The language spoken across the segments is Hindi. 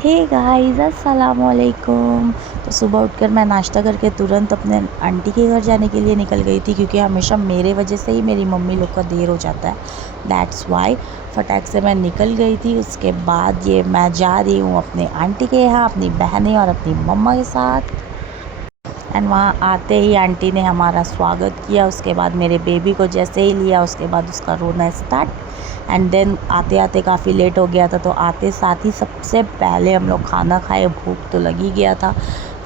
हे गाइस अस्सलाम वालेकुम। तो सुबह उठकर मैं नाश्ता करके तुरंत अपने आंटी के घर जाने के लिए निकल गई थी, क्योंकि हमेशा मेरे वजह से ही मेरी मम्मी लोग का देर हो जाता है। दैट्स वाई फटाक से मैं निकल गई थी। उसके बाद ये मैं जा रही हूँ अपने आंटी के यहाँ अपनी बहनें और अपनी मम्मा के साथ। एंड वहाँ आते ही आंटी ने हमारा स्वागत किया। उसके बाद मेरे बेबी को जैसे ही लिया उसके बाद उसका रोना स्टार्ट। एंड देन आते आते काफ़ी लेट हो गया था, तो आते साथ ही सबसे पहले हम लोग खाना खाए। भूख तो लगी गया था।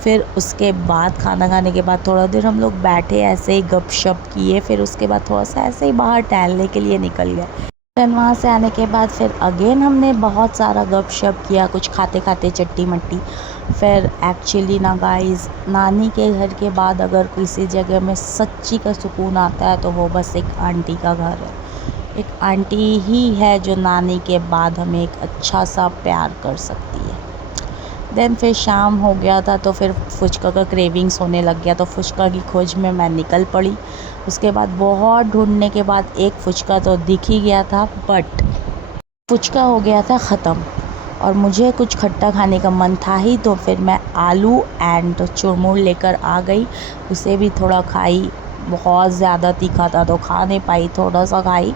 फिर उसके बाद खाना खाने के बाद थोड़ा देर हम लोग बैठे, ऐसे ही गपशप किए। फिर उसके बाद थोड़ा सा ऐसे ही बाहर टहलने के लिए निकल गए। देन वहाँ से आने के बाद फिर अगेन हमने बहुत सारा गपशप किया, कुछ खाते खाते चट्टी मट्टी। फिर एक्चुअली ना गाइस, नानी के घर के बाद अगर किसी जगह में सच्ची का सुकून आता है तो वो बस एक आंटी का घर है। एक आंटी ही है जो नानी के बाद हमें एक अच्छा सा प्यार कर सकती है। देन फिर शाम हो गया था, तो फिर फुचका का क्रेविंग्स होने लग गया, तो फुचका की खोज में मैं निकल पड़ी। उसके बाद बहुत ढूंढने के बाद एक फुचका तो दिख ही गया था, बट फुचका हो गया था ख़त्म। और मुझे कुछ खट्टा खाने का मन था ही, तो फिर मैं आलू एंड चुरमुर लेकर आ गई। उसे भी थोड़ा खाई। बहुत ज़्यादा तीखा था तो खा नहीं पाई, थोड़ा सा खाई।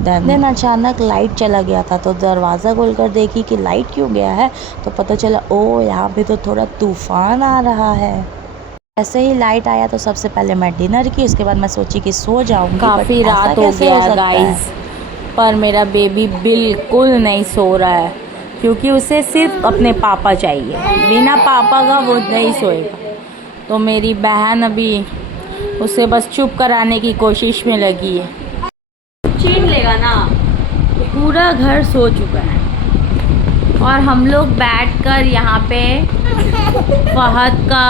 देन अचानक लाइट चला गया था, तो दरवाज़ा खोल कर देखी कि लाइट क्यों गया है, तो पता चला ओ यहाँ पे तो थोड़ा तूफ़ान आ रहा है। ऐसे ही लाइट आया तो सबसे पहले मैं डिनर की, उसके बाद मैं सोची कि सो जाऊंगी। काफ़ी रात हो गया है गाइस, पर मेरा बेबी बिल्कुल नहीं सो रहा है, क्योंकि उसे सिर्फ अपने पापा चाहिए। बिना पापा का वो नहीं सोएगा। तो मेरी बहन अभी उसे बस चुप कराने की कोशिश में लगी है। छीन लेगा ना। तो पूरा घर सो चुका है और हम लोग बैठकर यहाँ पे फहद का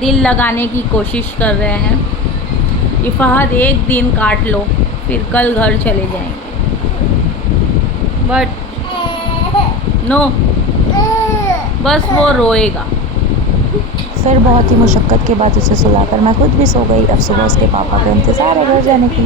दिल लगाने की कोशिश कर रहे हैं कि फहद एक दिन काट लो, फिर कल घर चले जाएंगे। बट नो, बस वो रोएगा। फिर बहुत ही मुशक्क़त के बाद उसे सुलाकर मैं खुद भी सो गई। अब सुबह उसके पापा का इंतज़ार है घर जाने के लिए।